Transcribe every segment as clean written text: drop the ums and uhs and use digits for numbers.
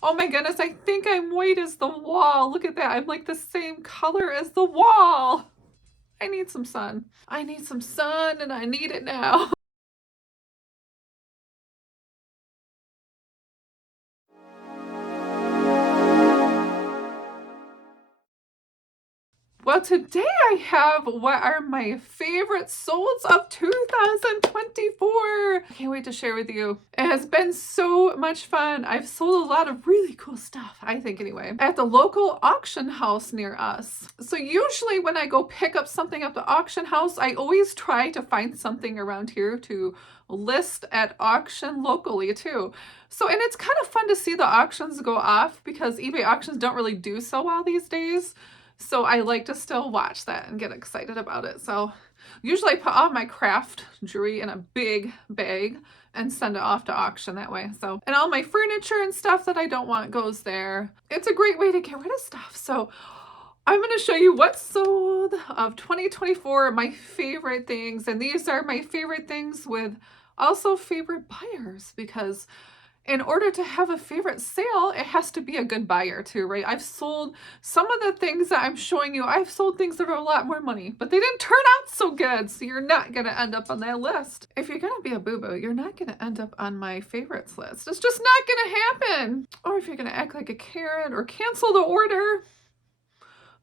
Oh my goodness, I think I'm white as the wall. Look at that. I'm like the same color as the wall. I need some sun. I need some sun and I need it now. Well, today I have what are my favorite solds of 2024. I can't wait to share with you. It has been so much fun. I've sold a lot of really cool stuff, I think anyway, at the local auction house near us. So usually when I go pick up something at the auction house, I always try to find something around here to list at auction locally too. So, and it's kind of fun to see the auctions go off because eBay auctions don't really do so well these days. So I like to still watch that and get excited about it. So usually I put all my craft jewelry in a big bag and send it off to auction that way. So, and all my furniture and stuff that I don't want goes there. It's a great way to get rid of stuff. So I'm going to show you what's sold of 2024, my favorite things. And these are my favorite things with also favorite buyers because in order to have a favorite sale, it has to be a good buyer too, right? I've sold some of the things that I'm showing you, I've sold things that are a lot more money, but they didn't turn out so good. So you're not going to end up on that list. If you're going to be a boo-boo, you're not going to end up on my favorites list. It's just not going to happen. Or if you're going to act like a Karen or cancel the order,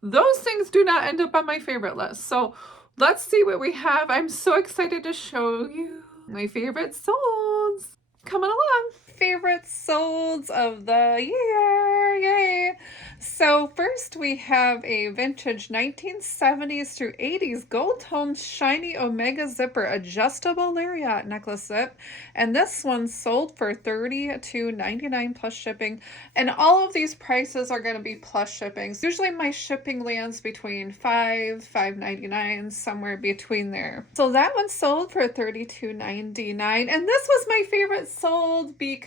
those things do not end up on my favorite list. So let's see what we have. I'm so excited to show you my favorite solds. Coming along. Favorite solds of the year. Yay. So first we have a vintage 1970s through 80s gold toned shiny Omega zipper adjustable lariat necklace zip. And this one sold for $32.99 plus shipping. And all of these prices are going to be plus shipping. So usually my shipping lands between $5.99, somewhere between there. So that one sold for $32.99. And this was my favorite sold because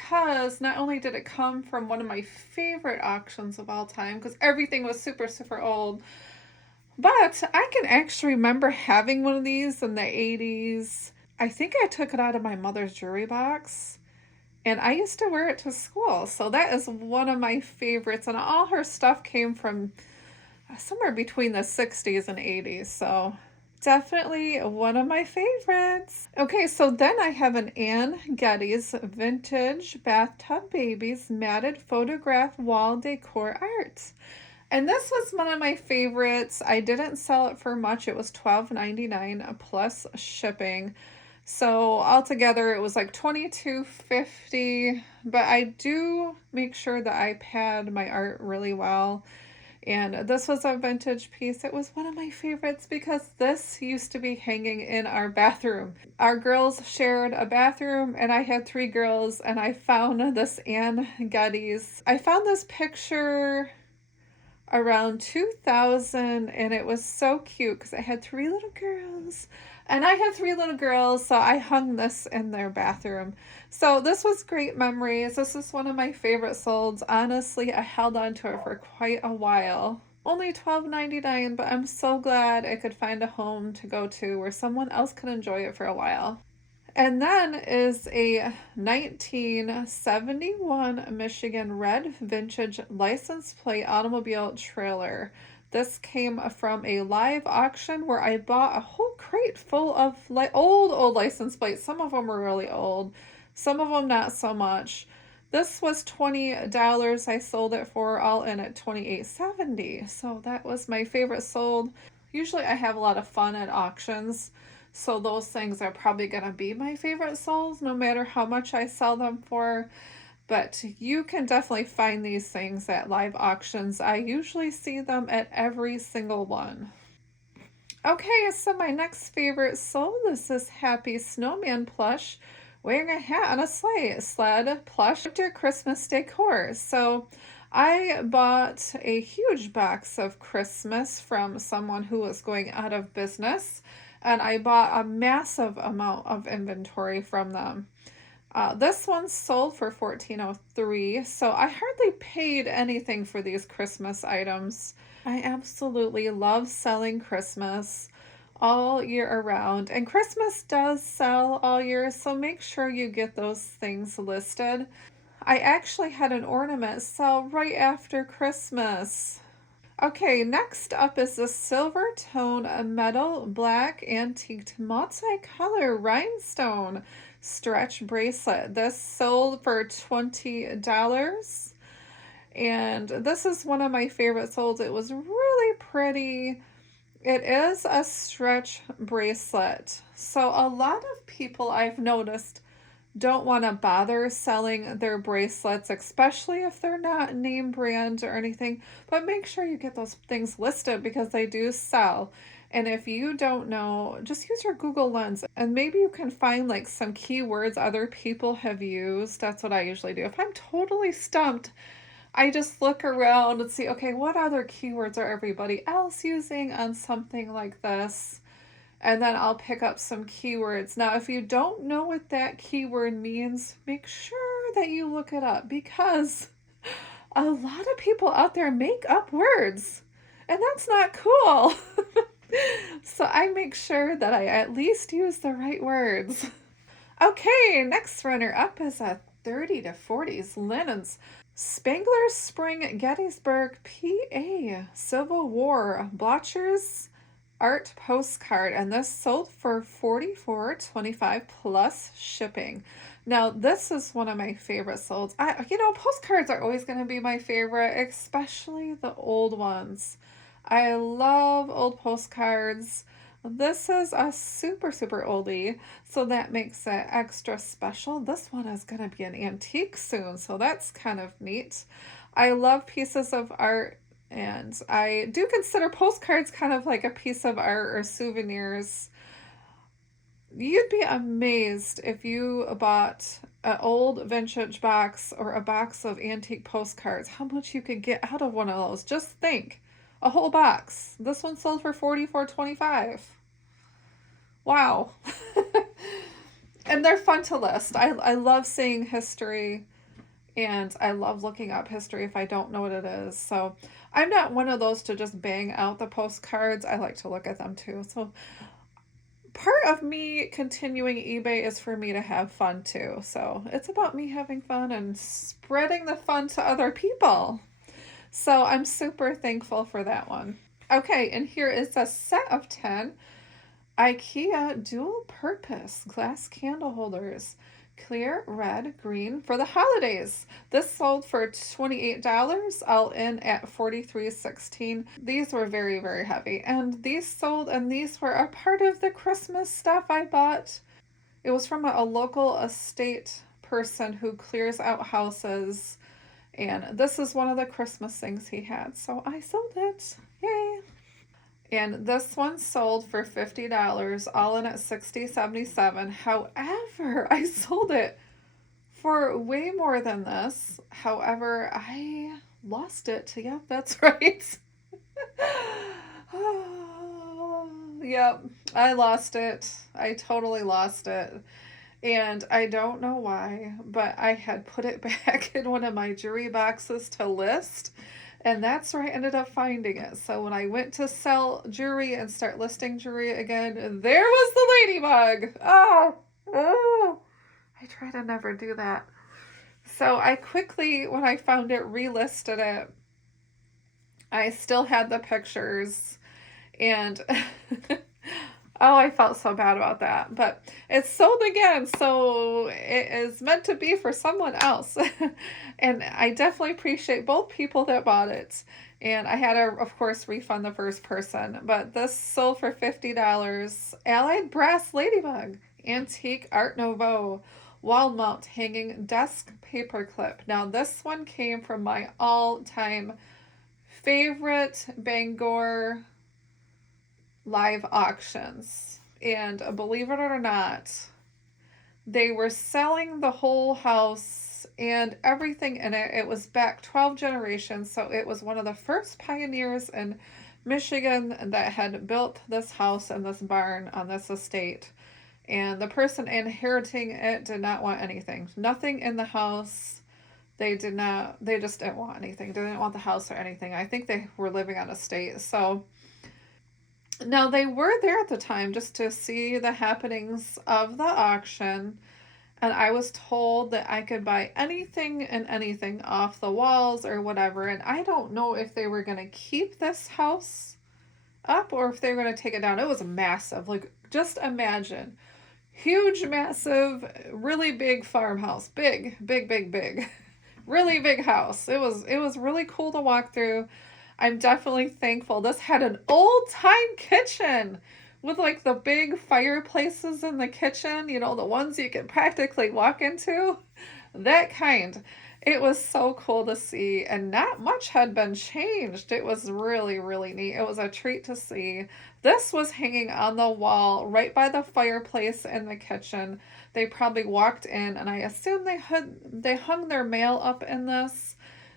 not only did it come from one of my favorite auctions of all time, because everything was super, super old, but I can actually remember having one of these in the 80s. I think I took it out of my mother's jewelry box. And I used to wear it to school. So that is one of my favorites. And all her stuff came from somewhere between the 60s and 80s. So definitely one of my favorites. Okay, so then I have an Anne Geddes vintage bathtub babies matted photograph wall decor art. And this was one of my favorites. I didn't sell it for much. It was $12.99 plus shipping. So altogether it was like $22.50, but I do make sure that I pad my art really well. And this was a vintage piece. It was one of my favorites because this used to be hanging in our bathroom. Our girls shared a bathroom and I had 3 girls and I found this Anne Geddes. I found this picture around 2000 and it was so cute because I had 3 little girls and I had 3 little girls, so I hung this in their bathroom. So this was great memories. This is one of my favorite solds. Honestly, I held on to it for quite a while. Only $12.99, but I'm so glad I could find a home to go to where someone else could enjoy it for a while. And then is a 1971 Michigan red vintage license plate automobile trailer. This came from a live auction where I bought a whole crate full of old license plates. Some of them were really old, some of them not so much. This was $20. I sold it for all in at $28.70. So that was my favorite sold. Usually I have a lot of fun at auctions. So those things are probably going to be my favorite solds no matter how much I sell them for. But you can definitely find these things at live auctions. I usually see them at every single one. Okay, so my next favorite sold is this Happy Snowman plush wearing a hat on a sled plush after Christmas decor. So I bought a huge box of Christmas from someone who was going out of business, and I bought a massive amount of inventory from them. This one sold for $14.03, so I hardly paid anything for these Christmas items. I absolutely love selling Christmas all year around, and Christmas does sell all year, so make sure you get those things listed. I actually had an ornament sell right after Christmas. Okay, next up is the silver tone metal black antiqued multicolor rhinestone stretch bracelet. This sold for $20. And this is one of my favorite solds. It was really pretty. It is a stretch bracelet. So a lot of people I've noticed don't want to bother selling their bracelets, especially if they're not name brand or anything. But make sure you get those things listed because they do sell. And if you don't know, just use your Google Lens and maybe you can find like some keywords other people have used. That's what I usually do. If I'm totally stumped, I just look around and see, okay, what other keywords are everybody else using on something like this? And then I'll pick up some keywords. Now, if you don't know what that keyword means, make sure that you look it up because a lot of people out there make up words and that's not cool. So I make sure that I at least use the right words. Okay, next runner up is a 30 to 40s linens. Spangler Spring Gettysburg, PA, Civil War, Blotcher's art postcard, and this sold for $44.25 plus shipping. Now, this is one of my favorite solds. Postcards are always going to be my favorite, especially the old ones. I love old postcards. This is a super, super oldie, so that makes it extra special. This one is going to be an antique soon, so that's kind of neat. I love pieces of art, and I do consider postcards kind of like a piece of art or souvenirs. You'd be amazed if you bought an old vintage box or a box of antique postcards, how much you could get out of one of those. Just think, a whole box. This one sold for $44.25. Wow. And they're fun to list. I love seeing history and I love looking up history if I don't know what it is. So I'm not one of those to just bang out the postcards. I like to look at them too. So part of me continuing eBay is for me to have fun too. So it's about me having fun and spreading the fun to other people. So I'm super thankful for that one. Okay, and here is a set of 10 IKEA dual purpose glass candle holders. Clear, red, green for the holidays. This sold for $28, all in at $43.16. These were very, very heavy. And these sold, and these were a part of the Christmas stuff I bought. It was from a local estate person who clears out houses. And this is one of the Christmas things he had. So I sold it. Yay! And this one sold for $50, all in at $60.77. However, I sold it for way more than this. However, I lost it. Yep, that's right. Yep, I lost it. I totally lost it. And I don't know why, but I had put it back in one of my jewelry boxes to list. And that's where I ended up finding it. So when I went to sell jewelry and start listing jewelry again, there was the ladybug. Oh, I try to never do that. So I quickly, when I found it, relisted it. I still had the pictures and oh, I felt so bad about that. But it's sold again, so it is meant to be for someone else. And I definitely appreciate both people that bought it. And I had to, of course, refund the first person. But this sold for $50. Allied Brass Ladybug. Antique Art Nouveau. Wall mount hanging desk paperclip. Now this one came from my all-time favorite Bangor live auctions, and believe it or not, they were selling the whole house and everything in it. It was back 12 generations, so it was one of the first pioneers in Michigan that had built this house and this barn on this estate. And the person inheriting it did not want anything, nothing in the house. They just didn't want anything. They didn't want the house or anything. I think they were living on estate. So now they were there at the time just to see the happenings of the auction. and I was told that I could buy anything and anything off the walls or whatever. And I don't know if they were going to keep this house up or if they were going to take it down. It was massive. Like, just imagine. Huge, massive, really big farmhouse. Big, big, big, big. Really big house. It was really cool to walk through. I'm definitely thankful. This had an old time kitchen with like the big fireplaces in the kitchen, you know, the ones you can practically walk into. That kind. It was so cool to see, and not much had been changed. It was really, really neat. It was a treat to see. This was hanging on the wall right by the fireplace in the kitchen. They probably walked in, and I assume they hung their mail up in this.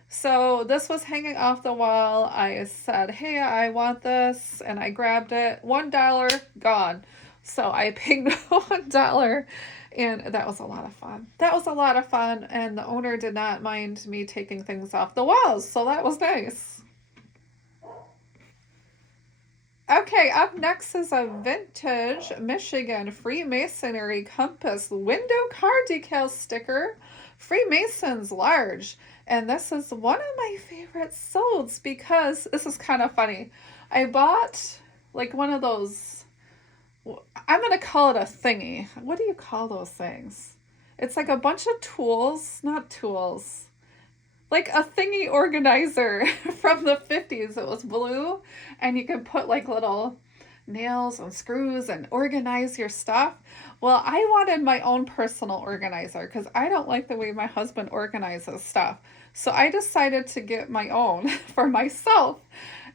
So this was hanging off the wall. I said, "Hey, I want this," and I grabbed it. $1 gone. So I paid $1, and that was a lot of fun. That was a lot of fun, and the owner did not mind me taking things off the walls, so that was nice. Okay, up next is a vintage Michigan Freemasonry compass window car decal sticker. Freemasons large. And this is one of my favorite solds because this is kind of funny. I bought like one of those, I'm going to call it a thingy. What do you call those things? It's like a bunch of tools, not tools, like a thingy organizer from the 50s. It was blue, and you could put like little nails and screws and organize your stuff. Well, I wanted my own personal organizer because I don't like the way my husband organizes stuff. So I decided to get my own for myself.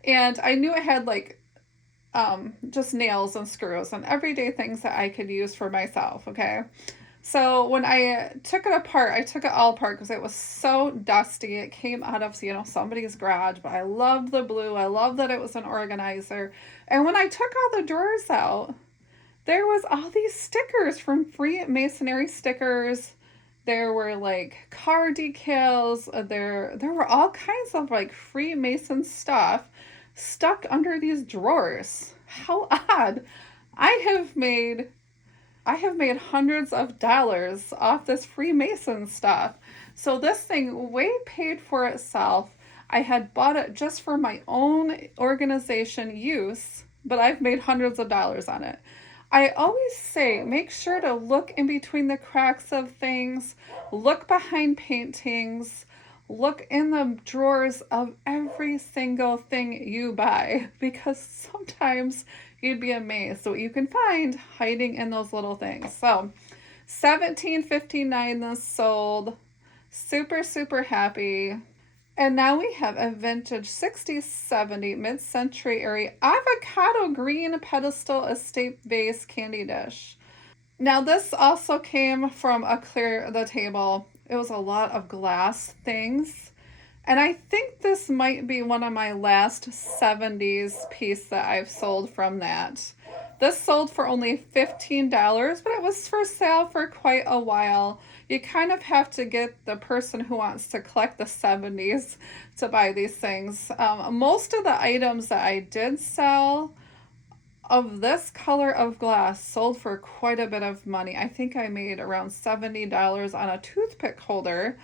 And I knew it had like just nails and screws and everyday things that I could use for myself. Okay. So when I took it apart, I took it all apart because it was so dusty. It came out of, you know, somebody's garage, but I loved the blue. I loved that it was an organizer. And when I took all the drawers out, there was all these stickers from Freemasonry stickers. There were like car decals. There were all kinds of like Freemason stuff stuck under these drawers. How odd. I have made I have made hundreds of dollars off this Freemason stuff. So this thing way paid for itself. I had bought it just for my own organization use, but I've made hundreds of dollars on it. I always say make sure to look in between the cracks of things, look behind paintings, look in the drawers of every single thing you buy because sometimes you'd be amazed what you can find hiding in those little things. So, 17.59 this sold. Super, super happy. And now we have a vintage 60s, 70s, mid-century era avocado green pedestal estate vase candy dish. Now this also came from a clear the table. It was a lot of glass things. And I think this might be one of my last 70s piece that I've sold from that. This sold for only $15, but it was for sale for quite a while. You kind of have to get the person who wants to collect the 70s to buy these things. Most of the items that I did sell of this color of glass sold for quite a bit of money. I think I made around $70 on a toothpick holder.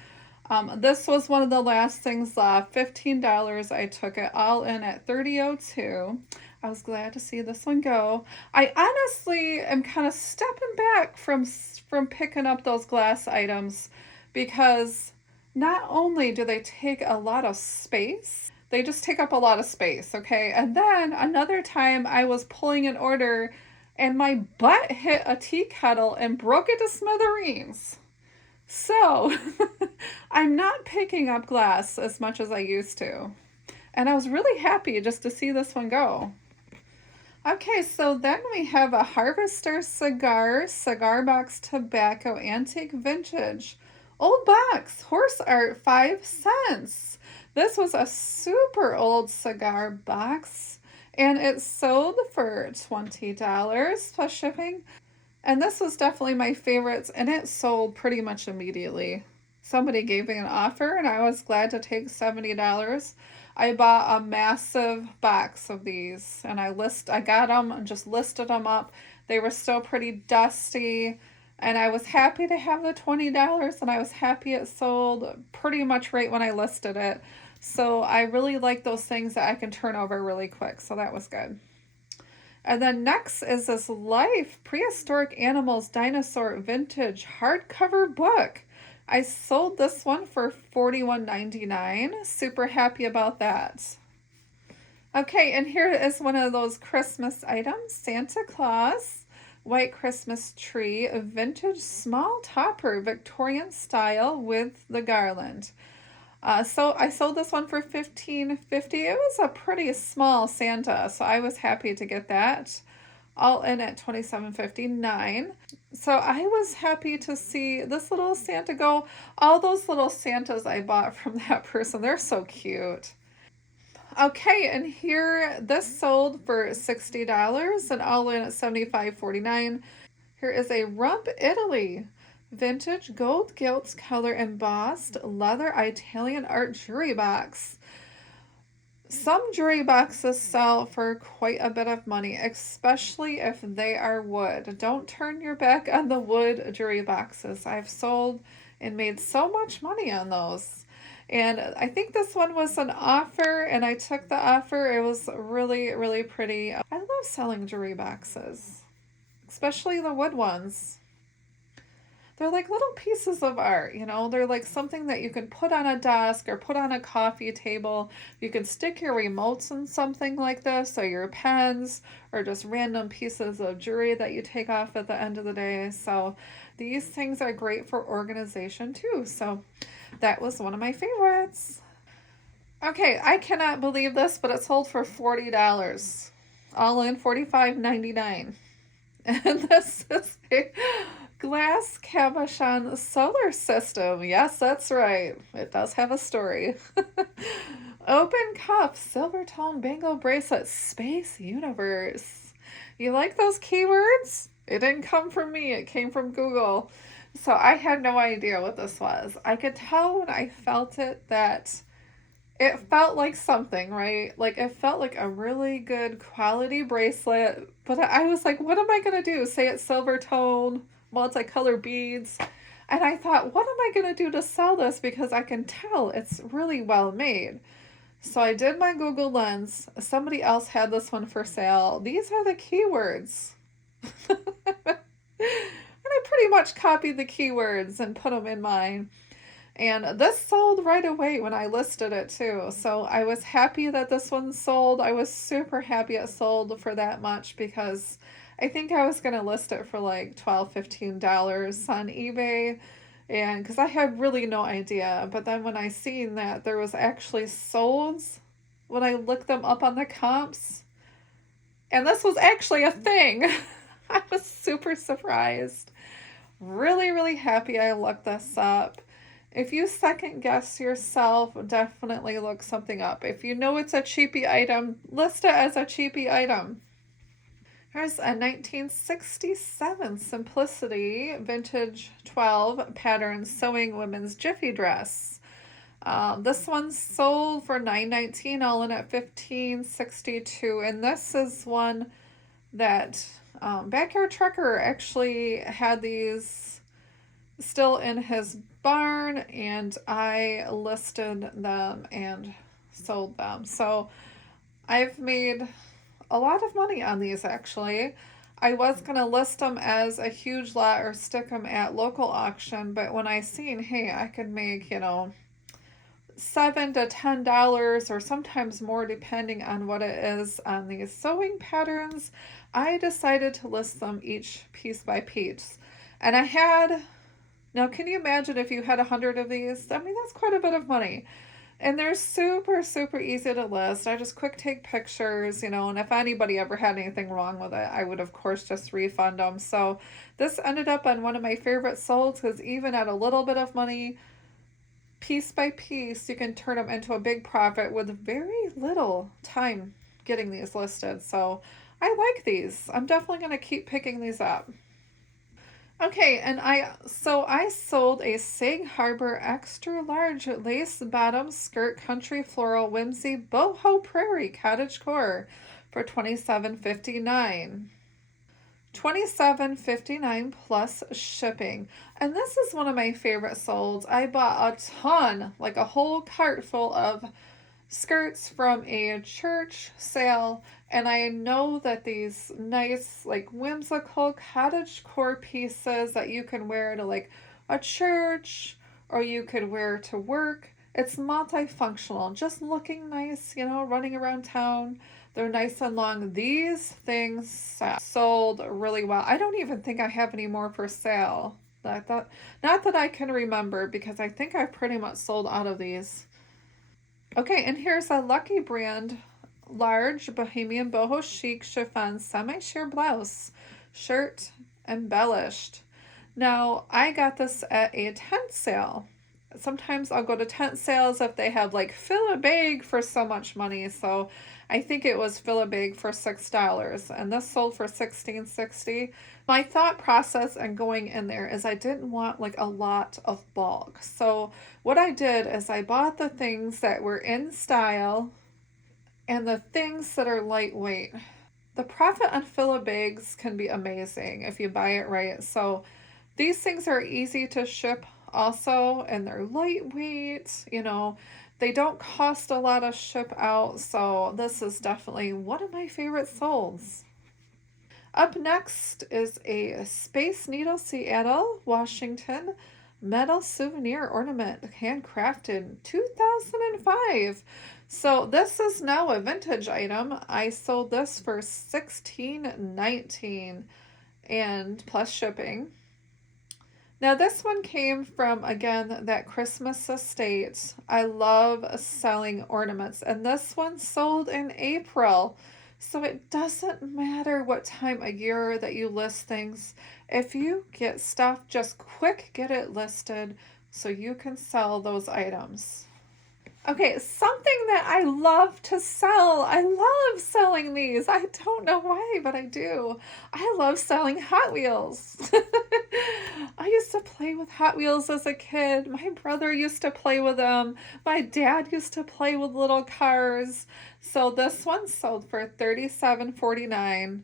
This was one of the last things left. $15. I took it all in at $30.02. I was glad to see this one go. I honestly am kind of stepping back from picking up those glass items because not only do they take a lot of space, they just take up a lot of space, okay? And then another time I was pulling an order and my butt hit a tea kettle and broke it to smithereens. So I'm not picking up glass as much as I used to. And I was really happy just to see this one go. Okay, so then we have a Harvester cigar box tobacco antique vintage. Old box, horse art, 5 cents. This was a super old cigar box and it sold for $20 plus shipping. And this was definitely my favorites, and it sold pretty much immediately. Somebody gave me an offer, and I was glad to take $70. I bought a massive box of these, and I got them and just listed them up. They were still pretty dusty. And I was happy to have the $20, and I was happy it sold pretty much right when I listed it. So I really like those things that I can turn over really quick. So that was good. And then next is this Life Prehistoric Animals Dinosaur Vintage hardcover book. I sold this one for $41.99. Super happy about that. Okay, and here is one of those Christmas items. Santa Claus, white Christmas tree, a vintage small topper, Victorian style with the garland. So I sold this one for $15.50. It was a pretty small Santa, so I was happy to get that. All in at $27.59. So I was happy to see this little Santa go. All those little Santas I bought from that person, they're so cute. Okay, and here this sold for $60 and all in at $75.49. Here is a Rump Italy vintage gold gilt color embossed leather Italian art jewelry box. Some jewelry boxes sell for quite a bit of money, especially if they are wood. Don't turn your back on the wood jewelry boxes. I've sold and made so much money on those. And I think this one was an offer, and I took the offer. It was really, really pretty. I love selling jewelry boxes, especially the wood ones. They're like little pieces of art, you know? They're like something that you can put on a desk or put on a coffee table. You can stick your remotes in something like this, or your pens, or just random pieces of jewelry that you take off at the end of the day. So these things are great for organization too. So that was one of my favorites. Okay, I cannot believe this, but it sold for $40. All in $45.99. And this is a glass cabochon solar system. Yes, that's right. It does have a story. Open cup, silver tone bangle bracelet, space universe. You like those keywords? It didn't come from me, it came from Google. So I had no idea what this was. I could tell when I felt it that it felt like something, right? Like it felt like a really good quality bracelet, but I was like, what am I going to do? Say it's silver tone, multicolor beads. And I thought, what am I going to do to sell this? Because I can tell it's really well made. So I did my Google Lens. Somebody else had this one for sale. These are the keywords. And I pretty much copied the keywords and put them in mine. And this sold right away when I listed it too. So I was happy that this one sold. I was super happy it sold for that much because I think I was going to list it for like $12, $15 on eBay. And because I had really no idea. But then when I seen that there was actually solds, when I looked them up on the comps, and this was actually a thing, I was super surprised. Really, really happy I looked this up. If you second guess yourself, definitely look something up. If you know it's a cheapy item, list it as a cheapy item. Here's a 1967 Simplicity Vintage 12 pattern sewing women's jiffy dress. This one sold for $9.19, all in at $15.62. And this is one that Backyard Trucker actually had these still in his barn, and I listed them and sold them. So I've made a lot of money on these actually. I was going to list them as a huge lot or stick them at local auction, but when I seen, hey, I could make, $7 to $10 or sometimes more depending on what it is on these sewing patterns, I decided to list them each piece by piece. And I had, now can you imagine if you had 100 of these? I mean, that's quite a bit of money. And they're super, super easy to list. I just quick take pictures, and if anybody ever had anything wrong with it, I would, of course, just refund them. So this ended up on one of my favorite solds because even at a little bit of money, piece by piece, you can turn them into a big profit with very little time getting these listed. So I like these. I'm definitely going to keep picking these up. Okay, and I sold a Sag Harbor extra large lace bottom skirt country floral whimsy boho prairie cottage core for $27.59. $27.59 plus shipping. And this is one of my favorite solds. I bought a ton, like a whole cart full of skirts from a church sale, and I know that these nice, like, whimsical cottage core pieces that you can wear to like a church or you could wear to work. It's multifunctional, just looking nice, you know, running around town. They're nice and long. These things sold really well. I don't even think I have any more for sale. I thought, not that I can remember, because I think I've pretty much sold out of these. Okay, and here's a Lucky Brand large Bohemian boho chic chiffon semi-sheer blouse, shirt embellished. Now, I got this at a tent sale. Sometimes I'll go to tent sales if they have like fill a bag for so much money. So I think it was fill a bag for $6, and this sold for $16.60. My thought process and going in there is I didn't want like a lot of bulk. So what I did is I bought the things that were in style and the things that are lightweight. The profit on fill a bags can be amazing if you buy it right. So these things are easy to ship also, and they're lightweight, you know, they don't cost a lot of ship out. So this is definitely one of my favorite solds. Up next is a Space Needle Seattle, Washington metal souvenir ornament, handcrafted 2005. So this is now a vintage item. I sold this for $16.19 and plus shipping. Now this one came from, again, that Christmas estate. I love selling ornaments, and this one sold in April. So it doesn't matter what time of year that you list things. If you get stuff, just quick get it listed so you can sell those items. Okay, something that I love to sell. I love selling these. I don't know why, but I do. I love selling Hot Wheels. I used to play with Hot Wheels as a kid. My brother used to play with them. My dad used to play with little cars. So this one sold for $37.49.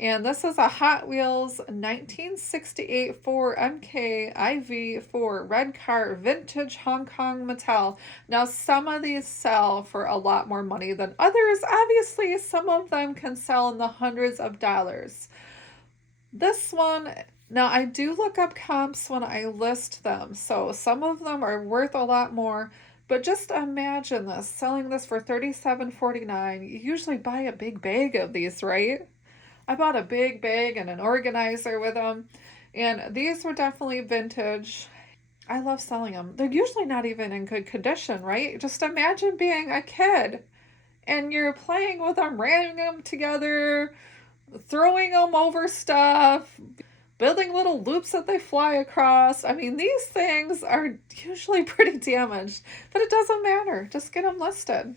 And this is a Hot Wheels 1968 Ford MK IV4 red car, vintage Hong Kong Mattel. Now, some of these sell for a lot more money than others. Obviously, some of them can sell in the hundreds of dollars. This one, now I do look up comps when I list them. So some of them are worth a lot more. But just imagine this, selling this for $37.49. You usually buy a big bag of these, right? I bought a big bag and an organizer with them, and these were definitely vintage. I love selling them. They're usually not even in good condition, right? Just imagine being a kid and you're playing with them, ramming them together, throwing them over stuff, building little loops that they fly across. I mean, these things are usually pretty damaged, but it doesn't matter. Just get them listed.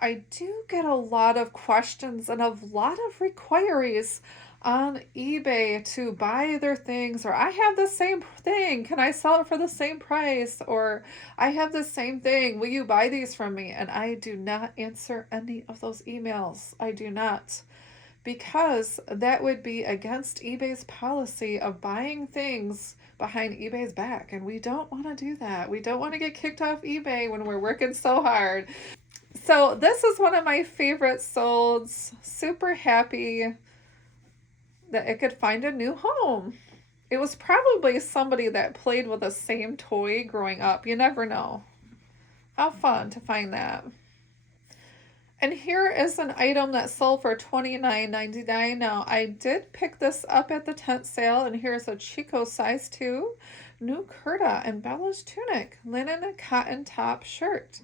I do get a lot of questions and a lot of inquiries on eBay to buy their things, or I have the same thing. Can I sell it for the same price? Or I have the same thing. Will you buy these from me? And I do not answer any of those emails. I do not. Because that would be against eBay's policy of buying things behind eBay's back. And we don't want to do that. We don't want to get kicked off eBay when we're working so hard. So this is one of my favorite solds. Super happy that it could find a new home. It was probably somebody that played with the same toy growing up. You never know. How fun to find that. And here is an item that sold for $29.99. Now, I did pick this up at the tent sale, and here's a Chico size 2 new Curta embellished tunic, linen cotton top shirt.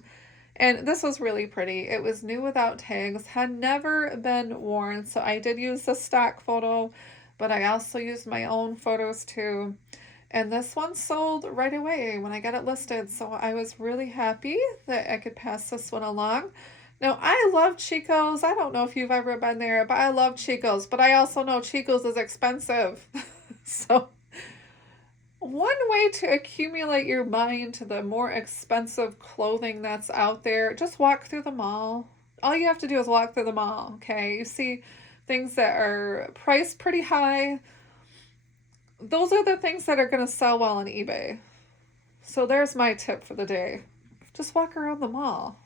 And this was really pretty. It was new without tags, had never been worn. So I did use the stock photo, but I also used my own photos too. And this one sold right away when I got it listed. So I was really happy that I could pass this one along. Now, I love Chico's. I don't know if you've ever been there, but I love Chico's. But I also know Chico's is expensive. So one way to accumulate your money into the more expensive clothing that's out there, just walk through the mall. All you have to do is walk through the mall, okay? You see things that are priced pretty high. Those are the things that are going to sell well on eBay. So there's my tip for the day. Just walk around the mall.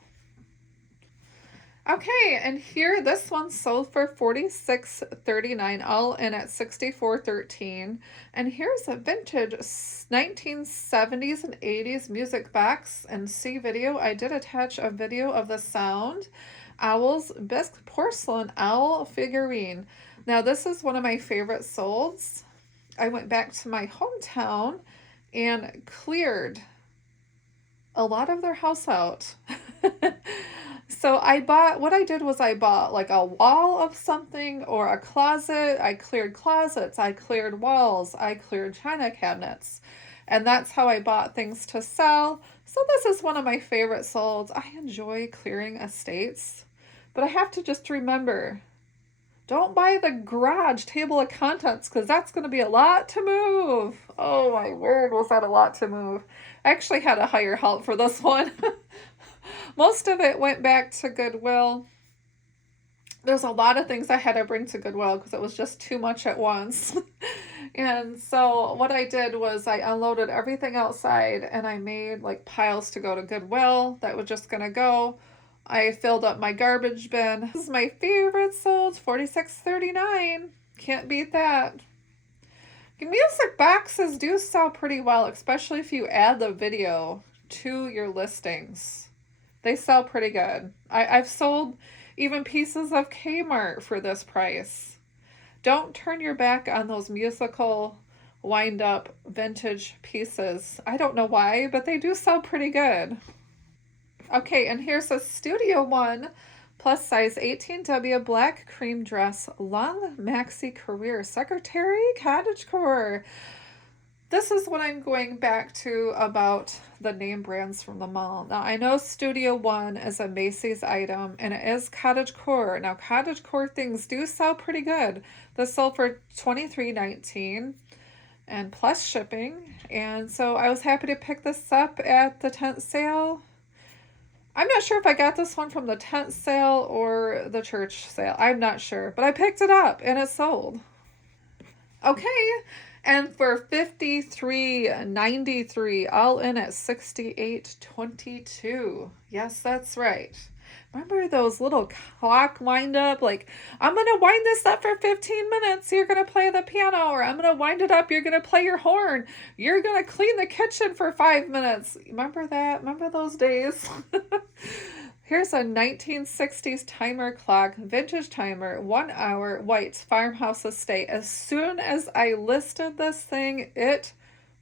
Okay, and here this one sold for $46.39, all in at $64.13. And here's a vintage 1970s and 80s music box and see video. I did attach a video of the sound. Owl's Bisque porcelain owl figurine. Now this is one of my favorite solds. I went back to my hometown and cleared a lot of their house out. So what I did was I bought like a wall of something or a closet. I cleared closets, I cleared walls, I cleared china cabinets. And that's how I bought things to sell. So this is one of my favorite solds. I enjoy clearing estates, but I have to just remember, don't buy the garage table of contents because that's going to be a lot to move. Oh my word, was that a lot to move. I actually had to hire help for this one. Most of it went back to Goodwill. There's a lot of things I had to bring to Goodwill because it was just too much at once. And so what I did was I unloaded everything outside and I made like piles to go to Goodwill that was just going to go. I filled up my garbage bin. This is my favorite sold, $46.39. Can't beat that. Music boxes do sell pretty well, especially if you add the video to your listings. They sell pretty good. I've sold even pieces of Kmart for this price. Don't turn your back on those musical wind-up vintage pieces. I don't know why, but they do sell pretty good. Okay, and here's a Studio One plus size 18W black cream dress, long maxi career, secretary, cottagecore. This is what I'm going back to about the name brands from the mall. Now, I know Studio One is a Macy's item, and it is cottagecore. Now, cottagecore things do sell pretty good. This sold for $23.19 and plus shipping. And so I was happy to pick this up at the tent sale. I'm not sure if I got this one from the tent sale or the church sale. I'm not sure, but I picked it up and it sold. Okay, and for $53.93, all in at $68.22. Yes, that's right. Remember those little clock wind up? Like, I'm going to wind this up for 15 minutes. You're going to play the piano. Or I'm going to wind it up. You're going to play your horn. You're going to clean the kitchen for 5 minutes. Remember that? Remember those days? Here's a 1960s timer clock, vintage timer, 1 hour, white, Farmhouse estate. As soon as I listed this thing, it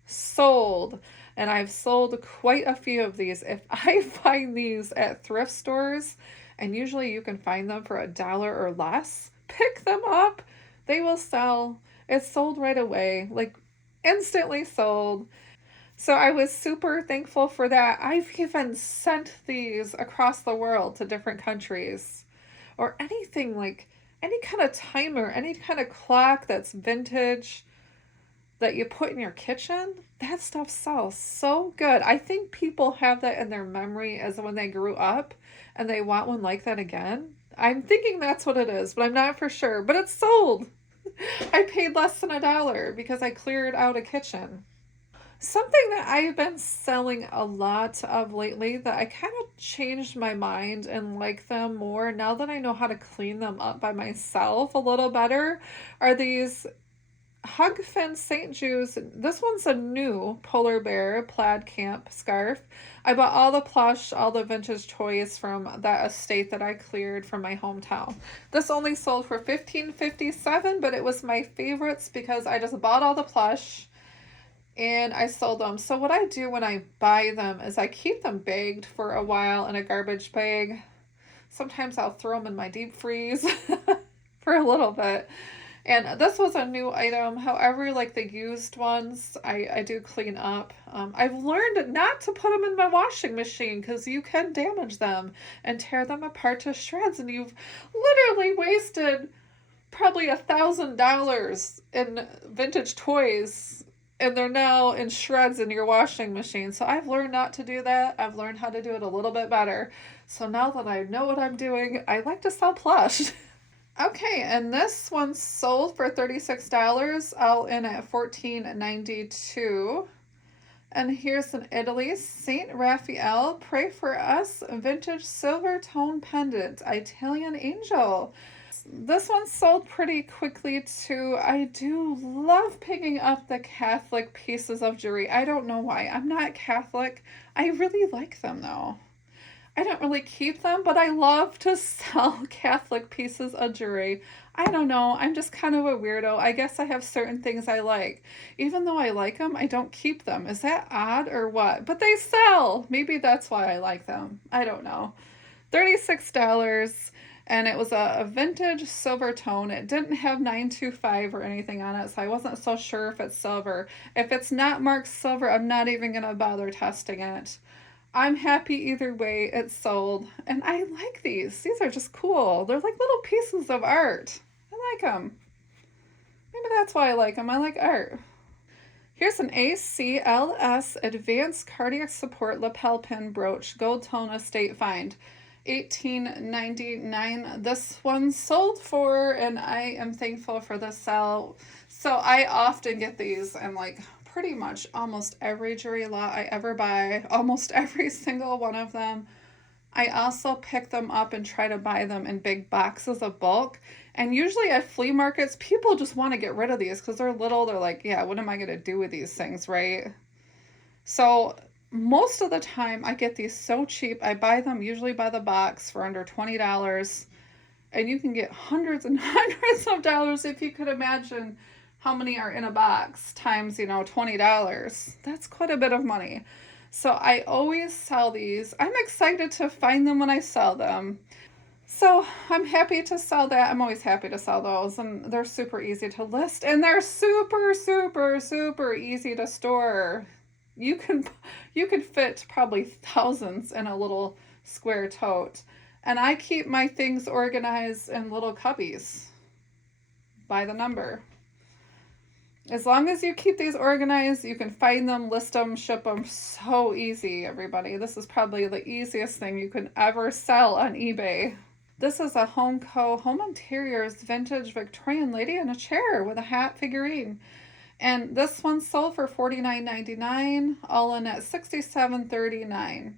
sold. And I've sold quite a few of these. If I find these at thrift stores, and usually you can find them for $1 or less, pick them up. They will sell. It's sold right away, like instantly sold. So I was super thankful for that. I've even sent these across the world to different countries. Or anything like any kind of timer, any kind of clock that's vintage that you put in your kitchen, that stuff sells so good. I think people have that in their memory as when they grew up and they want one like that again. I'm thinking that's what it is, but I'm not for sure. But it's sold. I paid less than $1 because I cleared out a kitchen. Something that I've been selling a lot of lately that I kind of changed my mind and like them more now that I know how to clean them up by myself a little better are these Hug Fin St. Jude's. This one's a new polar bear plaid camp scarf. I bought all the plush, all the vintage toys from that estate that I cleared from my hometown. This only sold for $15.57, but it was my favorites because I just bought all the plush and I sold them. So what I do when I buy them is I keep them bagged for a while in a garbage bag. Sometimes I'll throw them in my deep freeze for a little bit. And this was a new item. However, like the used ones, I do clean up. I've learned not to put them in my washing machine because you can damage them and tear them apart to shreds. And you've literally wasted probably $1,000 in vintage toys. And they're now in shreds in your washing machine. So I've learned not to do that. I've learned how to do it a little bit better. So now that I know what I'm doing, I like to sell plush. Okay, and this one sold for $36, all in at $14.92. And here's an Italy, Saint Raphael, Pray for Us, vintage silver tone pendant, Italian angel. This one sold pretty quickly too. I do love picking up the Catholic pieces of jewelry. I don't know why. I'm not Catholic. I really like them though. I don't really keep them, but I love to sell Catholic pieces of jewelry. I don't know. I'm just kind of a weirdo. I guess I have certain things I like. Even though I like them, I don't keep them. Is that odd or what? But they sell. Maybe that's why I like them. I don't know. $36, and it was a vintage silver tone. It didn't have 925 or anything on it, so I wasn't so sure if it's silver. If it's not marked silver, I'm not even going to bother testing it. I'm happy either way, it's sold. And I like these. These are just cool. They're like little pieces of art. I like them. Maybe that's why I like them. I like art. Here's an ACLS Advanced Cardiac Support Lapel Pin Brooch, Gold Tone Estate Find. $18.99. This one sold for, and I am thankful for the sale. So I often get these and like pretty much almost every jewelry lot I ever buy, almost every single one of them. I also pick them up and try to buy them in big boxes of bulk. And usually at flea markets, people just want to get rid of these because they're little. They're like, yeah, what am I going to do with these things, right? So most of the time I get these so cheap. I buy them usually by the box for under $20. And you can get hundreds and hundreds of dollars if you could imagine how many are in a box times, $20. That's quite a bit of money. So I always sell these. I'm excited to find them when I sell them. So I'm happy to sell that. I'm always happy to sell those, and they're super easy to list, and they're super, super, super easy to store. You can fit probably thousands in a little square tote. And I keep my things organized in little cubbies by the number. As long as you keep these organized, you can find them, list them, ship them so easy, everybody. This is probably the easiest thing you can ever sell on eBay. This is a Homeco Home Interiors vintage Victorian lady in a chair with a hat figurine. And this one sold for $49.99, all in at $67.39.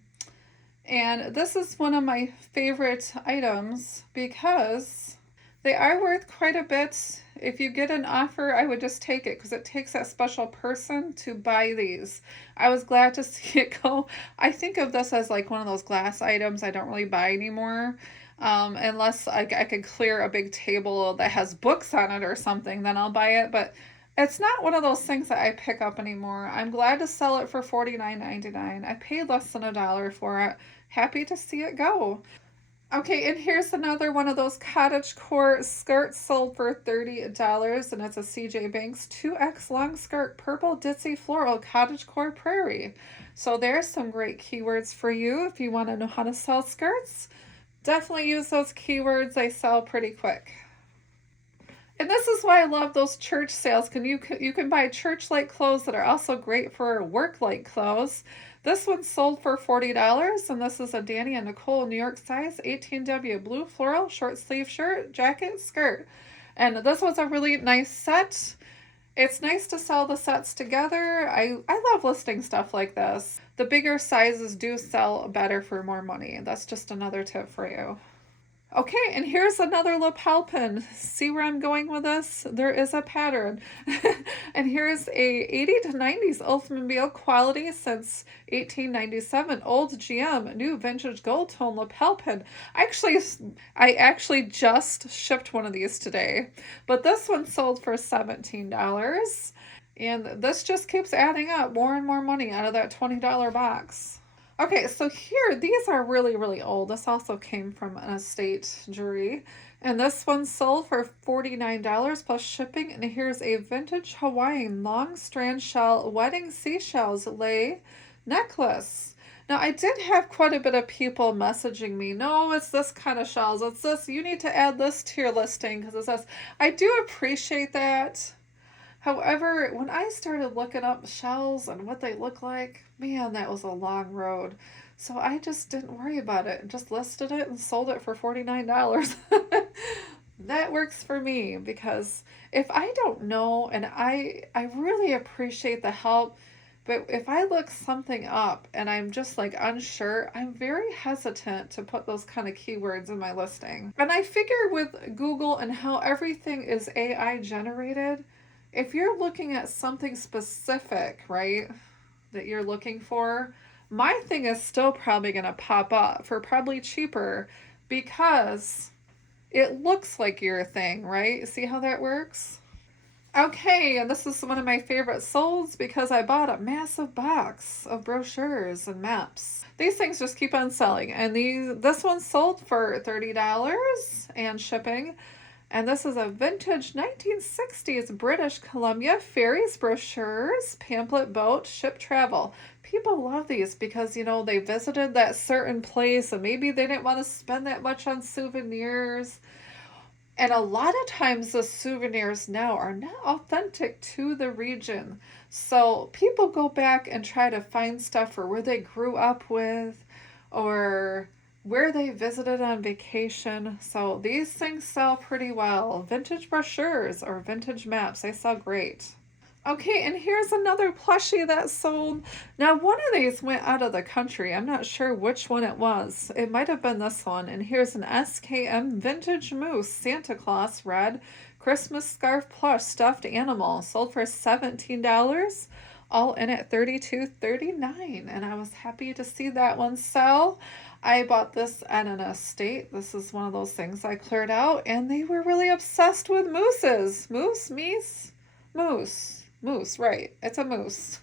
And this is one of my favorite items because they are worth quite a bit. If you get an offer, I would just take it because it takes that special person to buy these. I was glad to see it go. I think of this as like one of those glass items I don't really buy anymore. Unless I could clear a big table that has books on it or something, then I'll buy it. But it's not one of those things that I pick up anymore. I'm glad to sell it for $49.99. I paid less than $1 for it. Happy to see it go. Okay, and here's another one of those cottagecore skirts sold for $30, and it's a CJ Banks 2X long skirt, purple ditzy floral, cottagecore prairie. So there's some great keywords for you if you want to know how to sell skirts. Definitely use those keywords. They sell pretty quick. And this is why I love those church sales. You can buy church-like clothes that are also great for work-like clothes. This one sold for $40, and this is a Danny and Nicole New York size 18W blue floral short sleeve shirt, jacket, skirt. And this was a really nice set. It's nice to sell the sets together. I love listing stuff like this. The bigger sizes do sell better for more money. That's just another tip for you. Okay, and here's another lapel pin. See where I'm going with this? There is a pattern. And here's a 80s to 90s Oldsmobile quality since 1897 old GM new vintage gold tone lapel pin. I actually just shipped one of these today, but this one sold for $17. And this just keeps adding up more and more money out of that $20 box. Okay, so here, these are really, really old. This also came from an estate jewelry. And this one sold for $49 plus shipping. And here's a vintage Hawaiian long strand shell wedding seashells lei necklace. Now, I did have quite a bit of people messaging me, no, it's this kind of shells. It's this, you need to add this to your listing because it's this. I do appreciate that. However, when I started looking up shells and what they look like, man, that was a long road. So I just didn't worry about it and just listed it and sold it for $49. That works for me because if I don't know, and I really appreciate the help, but if I look something up and I'm just like unsure, I'm very hesitant to put those kind of keywords in my listing. And I figure with Google and how everything is AI generated, if you're looking at something specific, right, that you're looking for, my thing is still probably going to pop up for probably cheaper because it looks like your thing, right? See how that works? Okay, and this is one of my favorite solds because I bought a massive box of brochures and maps. These things just keep on selling, and this one sold for $30 and shipping. And this is a vintage 1960s British Columbia ferries brochures, pamphlet boat, ship travel. People love these because, they visited that certain place and maybe they didn't want to spend that much on souvenirs. And a lot of times the souvenirs now are not authentic to the region. So people go back and try to find stuff for where they grew up with or where they visited on vacation. So these things sell pretty well. Vintage brochures or vintage maps, they sell great. Okay, and here's another plushie that sold. Now, one of these went out of the country. I'm not sure which one it was. It might have been this one. And here's an SKM Vintage Moose Santa Claus Red Christmas Scarf Plush Stuffed Animal. Sold for $17. All in at $32.39. And I was happy to see that one sell. I bought this at an estate. This is one of those things I cleared out. And they were really obsessed with mooses. Moose, right. It's a moose.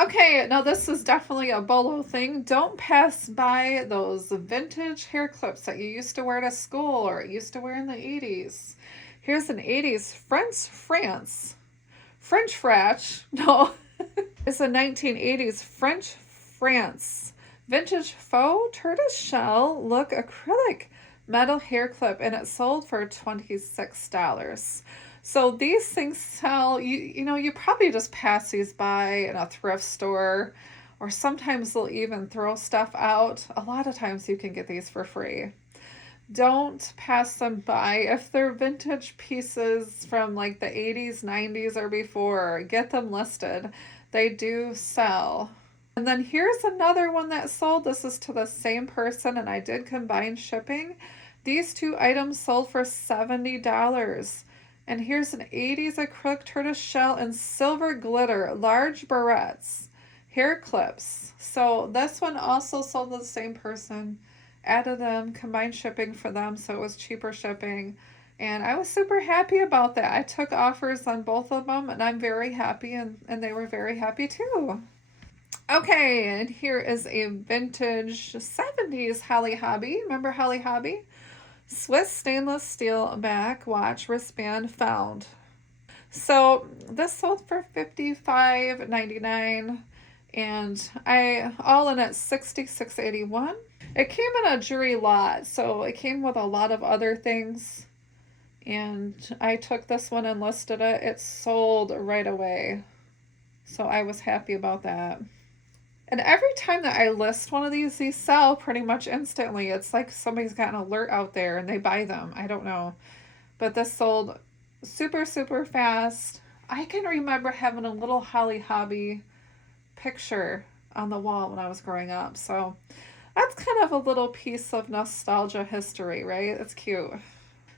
Okay, now this is definitely a Bolo thing. Don't pass by those vintage hair clips that you used to wear to school or used to wear in the 80s. Here's an 80s French fratch. No, it's a 1980s French France vintage faux tortoiseshell look acrylic metal hair clip, and it sold for $26. So these things sell, you probably just pass these by in a thrift store, or sometimes they'll even throw stuff out. A lot of times you can get these for free. Don't pass them by. If they're vintage pieces from like the 80s, 90s, or before, get them listed. They do sell. And then here's another one that sold. This is to the same person, and I did combine shipping. These two items sold for $70. And here's an 80s acrylic tortoise shell and silver glitter, large barrettes, hair clips. So this one also sold to the same person. Added them, combined shipping for them, so it was cheaper shipping. And I was super happy about that. I took offers on both of them, and I'm very happy, and they were very happy too. Okay, and here is a vintage 70s Holly Hobby. Remember Holly Hobby? Swiss stainless steel back watch wristband found. So this sold for $55.99, and I all in at $66.81. It came in a jewelry lot, so it came with a lot of other things. And I took this one and listed it. It sold right away. So I was happy about that. And every time that I list one of these sell pretty much instantly. It's like somebody's got an alert out there and they buy them. I don't know. But this sold super, super fast. I can remember having a little Holly Hobby picture on the wall when I was growing up. So that's kind of a little piece of nostalgia history, right? It's cute.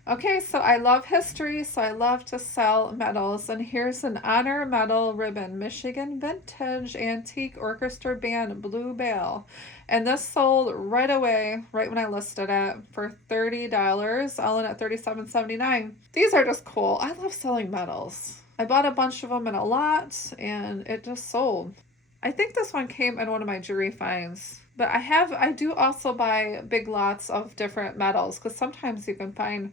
Okay, so I love history, so I love to sell medals. And here's an honor medal ribbon, Michigan Vintage Antique Orchestra Band Blue Bell. And this sold right away, right when I listed it, for $30, all in at $37.79. These are just cool. I love selling medals. I bought a bunch of them in a lot, and it just sold. I think this one came in one of my jewelry finds. But I do also buy big lots of different metals, because sometimes you can find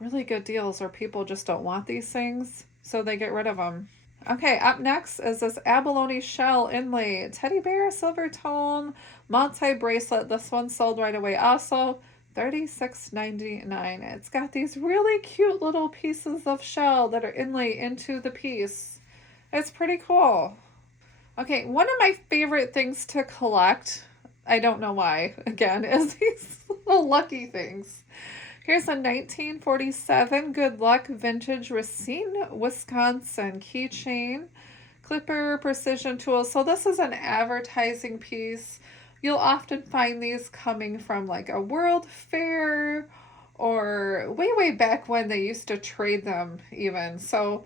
really good deals or people just don't want these things, so they get rid of them. Okay, up next is this abalone shell inlay teddy bear silver tone multi-bracelet. This one sold right away. Also $36.99. It's got these really cute little pieces of shell that are inlaid into the piece. It's pretty cool. Okay, one of my favorite things to collect, I don't know why, again, is these little lucky things. Here's a 1947 Good Luck Vintage Racine, Wisconsin keychain, clipper, precision tools. So this is an advertising piece. You'll often find these coming from like a World Fair or way back when they used to trade them even. So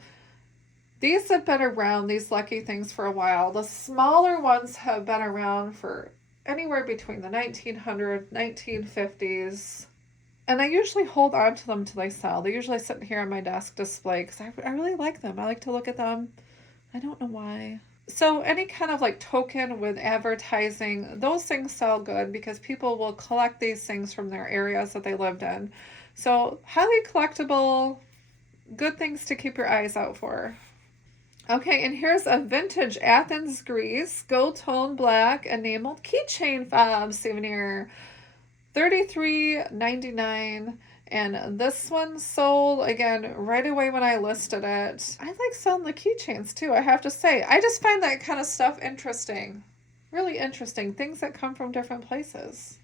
these have been around, these lucky things, for a while. The smaller ones have been around for anywhere between the 1900s, 1950s. And I usually hold on to them till they sell. They usually sit here on my desk display because I really like them. I like to look at them. I don't know why. So any kind of like token with advertising, those things sell good because people will collect these things from their areas that they lived in. So highly collectible, good things to keep your eyes out for. Okay, and here's a vintage Athens, Greece, gold tone black enameled keychain fob souvenir. $33.99, and this one sold again right away when I listed it. I like selling the keychains too, I have to say. I just find that kind of stuff interesting. Really interesting. Things that come from different places.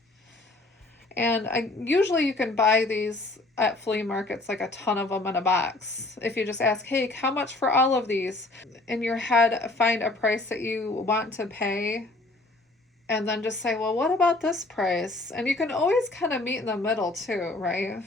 And usually you can buy these at flea markets, like a ton of them in a box. If you just ask, hey, how much for all of these? In your head, find a price that you want to pay. And then just say, well, what about this price? And you can always kind of meet in the middle too, right?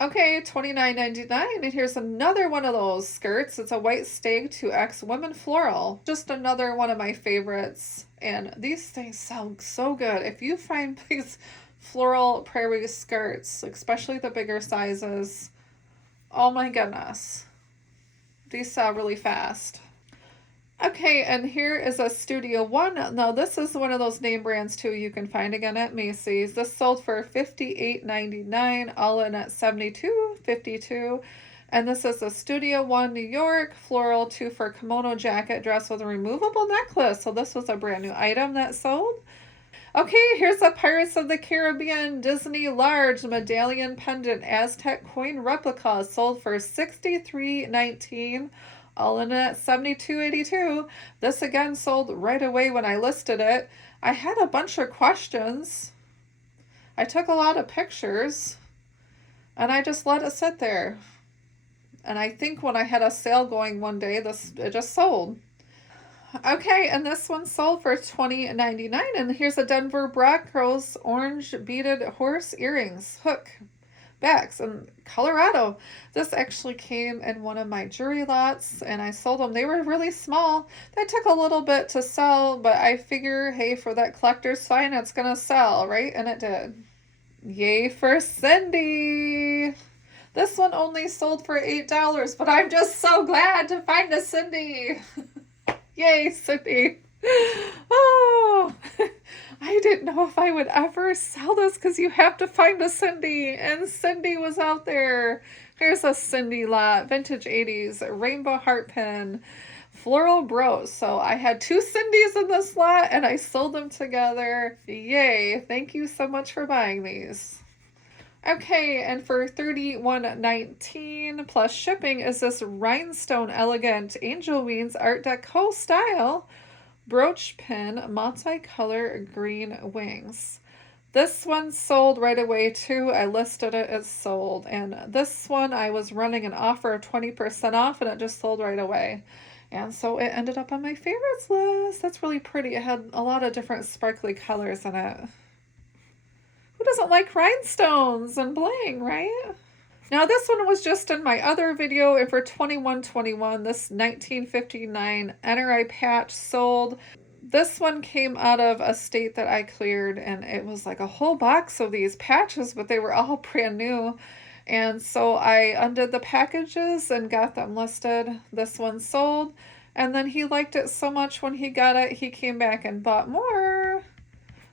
Okay, $29.99. And here's another one of those skirts. It's a white stag 2X women floral. Just another one of my favorites. And these things sound so good. If you find these floral prairie skirts, especially the bigger sizes, oh my goodness. These sell really fast. Okay, and here is a Studio One. Now, this is one of those name brands, too, you can find again at Macy's. This sold for $58.99, all in at $72.52. And this is a Studio One New York floral 2-for kimono jacket dress with a removable necklace. So this was a brand new item that sold. Okay, here's a Pirates of the Caribbean Disney large medallion pendant Aztec coin replica, sold for $63.19. All in at $72.82. This again sold right away when I listed it. I had a bunch of questions. I took a lot of pictures and I just let it sit there. And I think when I had a sale going one day, it just sold. Okay, and this one sold for $20.99. And here's a Denver Broncos orange beaded horse earrings hook backs in Colorado. This actually came in one of my jewelry lots and I sold them. They were really small. That took a little bit to sell, but I figure, hey, for that collector's find, it's gonna sell, right? And it did. Yay for Cindy. This one only sold for $8, but I'm just so glad to find a Cindy. Yay, Cindy. Oh, I didn't know if I would ever sell this because you have to find a Cindy, and Cindy was out there. Here's a Cindy lot, vintage 80s, rainbow heart pin, floral brooch. So I had 2 Cindys in this lot and I sold them together. Yay, thank you so much for buying these. Okay, and for $31.19 plus shipping is this rhinestone elegant Angel Wings Art Deco style brooch pin multicolor green wings. This one sold right away too. I listed it as sold, and this one I was running an offer of 20% off and it just sold right away. And so it ended up on my favorites list. That's really pretty. It had a lot of different sparkly colors in it. Who doesn't like rhinestones and bling, right? Now this one was just in my other video, and for $21.21, this 1959 NRI patch sold. This one came out of a state that I cleared, and it was like a whole box of these patches, but they were all brand new. And so I undid the packages and got them listed. This one sold, and then he liked it so much when he got it, he came back and bought more.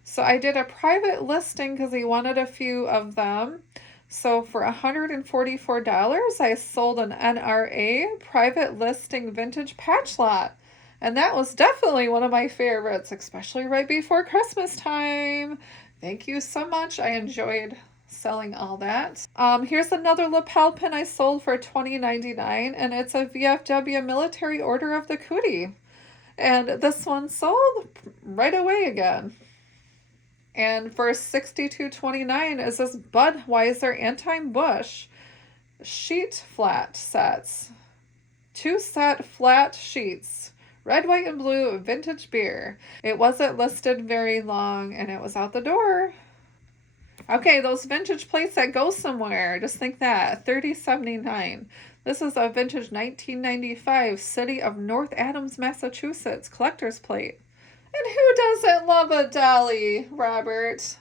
So I did a private listing because he wanted a few of them. So for $144, I sold an NRA private listing vintage patch lot. And that was definitely one of my favorites, especially right before Christmas time. Thank you so much. I enjoyed selling all that. Here's another lapel pin I sold for $20.99, and it's a VFW Military Order of the Cootie. And this one sold right away again. And for $62.29 is this Budweiser Anti-Bush sheet flat sets. 2 set flat sheets. Red, white, and blue vintage beer. It wasn't listed very long and it was out the door. Okay, those vintage plates that go somewhere. Just think that. $30.79. This is a vintage 1995 City of North Adams, Massachusetts collector's plate. And who doesn't love a dolly, Robert?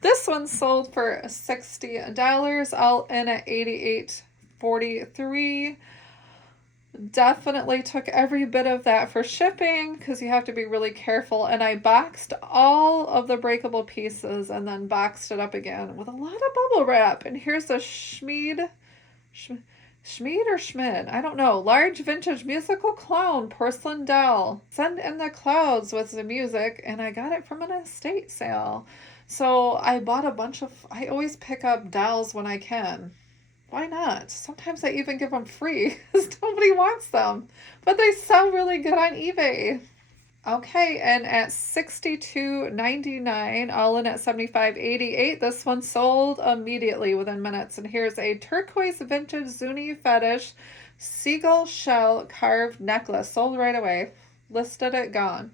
This one sold for $60, all in at $88.43. Definitely took every bit of that for shipping because you have to be really careful. And I boxed all of the breakable pieces and then boxed it up again with a lot of bubble wrap. And here's a Schmid or Schmid, I don't know, large vintage musical clown porcelain doll. Send in the clouds with the music, and I got it from an estate sale. So I bought a bunch of, I always pick up dolls when I can. Why not? Sometimes I even give them free because nobody wants them. But they sell really good on eBay. Okay, and at $62.99, all in at $75.88, this one sold immediately within minutes. And here's a turquoise vintage Zuni fetish seagull shell carved necklace. Sold right away. Listed it, gone.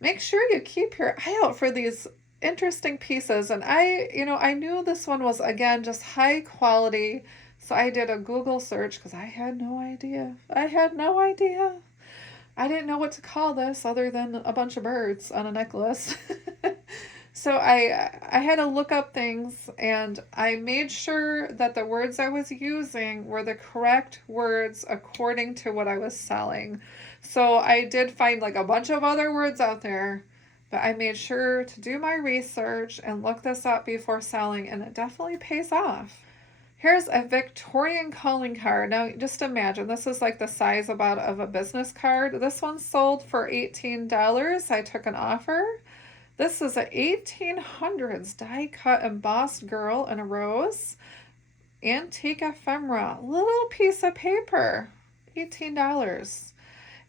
Make sure you keep your eye out for these interesting pieces. And I knew this one was, again, just high quality. So I did a Google search because I had no idea. I didn't know what to call this other than a bunch of birds on a necklace. So I had to look up things, and I made sure that the words I was using were the correct words according to what I was selling. So I did find like a bunch of other words out there, but I made sure to do my research and look this up before selling, and it definitely pays off. Here's a Victorian calling card. Now, just imagine, this is like the size about of a business card. This one sold for $18. I took an offer. This is a 1800s die-cut embossed girl in a rose. Antique ephemera. Little piece of paper. $18.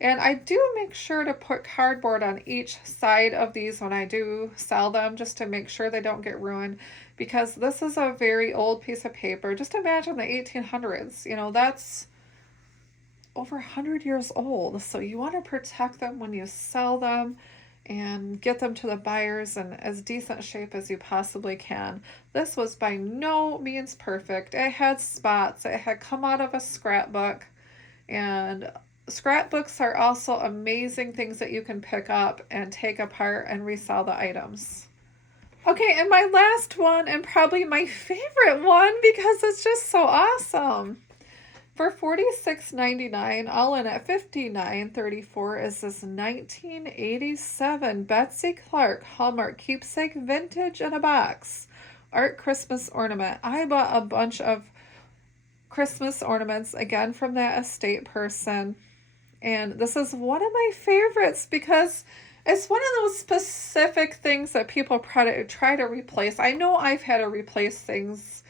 And I do make sure to put cardboard on each side of these when I do sell them, just to make sure they don't get ruined, because this is a very old piece of paper. Just imagine the 1800s, that's over 100 years old. So you want to protect them when you sell them and get them to the buyers in as decent shape as you possibly can. This was by no means perfect. It had spots. It had come out of a scrapbook, and scrapbooks are also amazing things that you can pick up and take apart and resell the items. Okay, and my last one, and probably my favorite one because it's just so awesome. For $46.99, all in at $59.34, is this 1987 Betsy Clark Hallmark Keepsake Vintage in a Box Art Christmas Ornament. I bought a bunch of Christmas ornaments, again, from that estate person. And this is one of my favorites because it's one of those specific things that people try to replace. I know I've had to replace things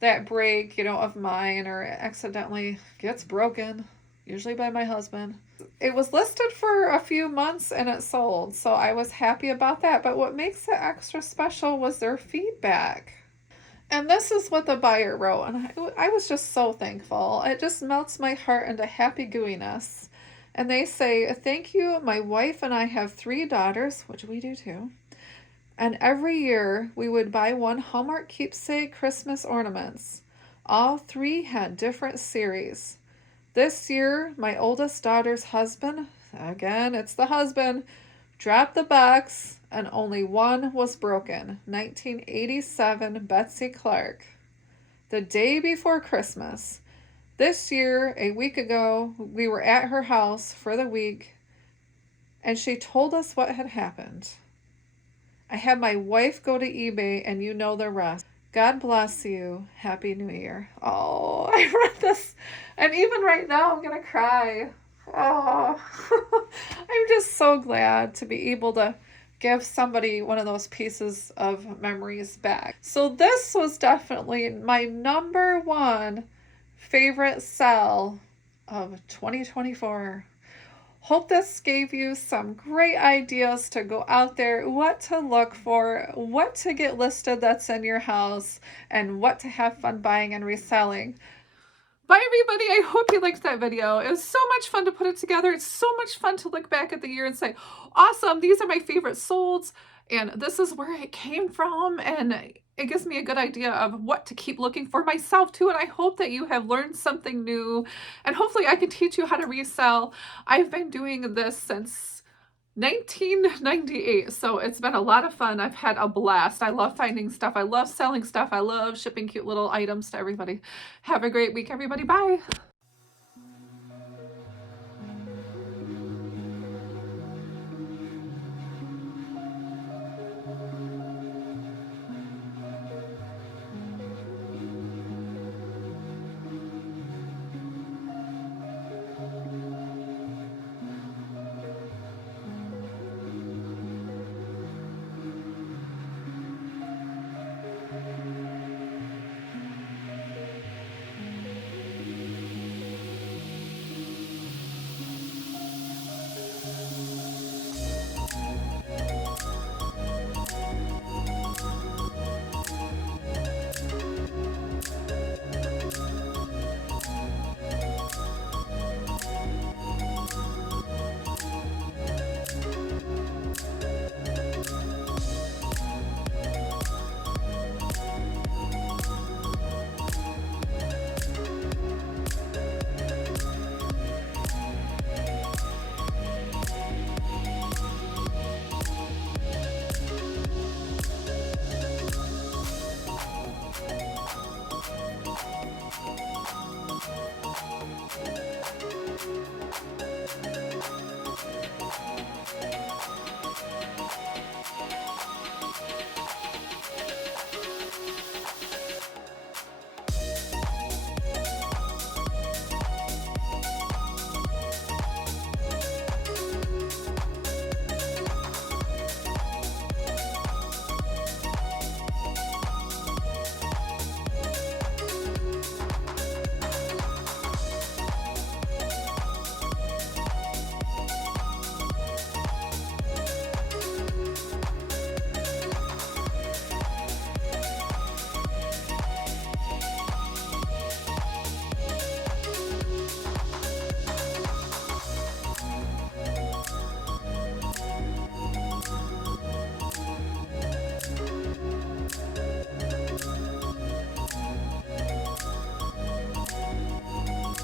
that break, of mine, or accidentally gets broken, usually by my husband. It was listed for a few months and it sold, so I was happy about that. But what makes it extra special was their feedback. And this is what the buyer wrote, and I was just so thankful. It just melts my heart into happy gooiness. And they say, "Thank you. My wife and I have 3 daughters," which we do too. "And every year we would buy one Hallmark Keepsake Christmas ornaments. All 3 had different series. This year, my oldest daughter's husband," again, it's the husband, "dropped the box and only one was broken. 1987 Betsy Clark. The day before Christmas. This year, a week ago, we were at her house for the week, and she told us what had happened. I had my wife go to eBay, and you know the rest. God bless you. Happy New Year." Oh, I read this, and even right now, I'm going to cry. Oh, I'm just so glad to be able to give somebody one of those pieces of memories back. So this was definitely my number one favorite sell of 2024. Hope this gave you some great ideas to go out there, what to look for, what to get listed that's in your house, and what to have fun buying and reselling. Bye everybody, I hope you liked that video. It was so much fun to put it together. It's so much fun to look back at the year and say, awesome, these are my favorite solds, and this is where it came from, and it gives me a good idea of what to keep looking for myself too, and I hope that you have learned something new, and hopefully I can teach you how to resell. I've been doing this since 1998, so it's been a lot of fun. I've had a blast. I love finding stuff. I love selling stuff. I love shipping cute little items to everybody. Have a great week, everybody. Bye.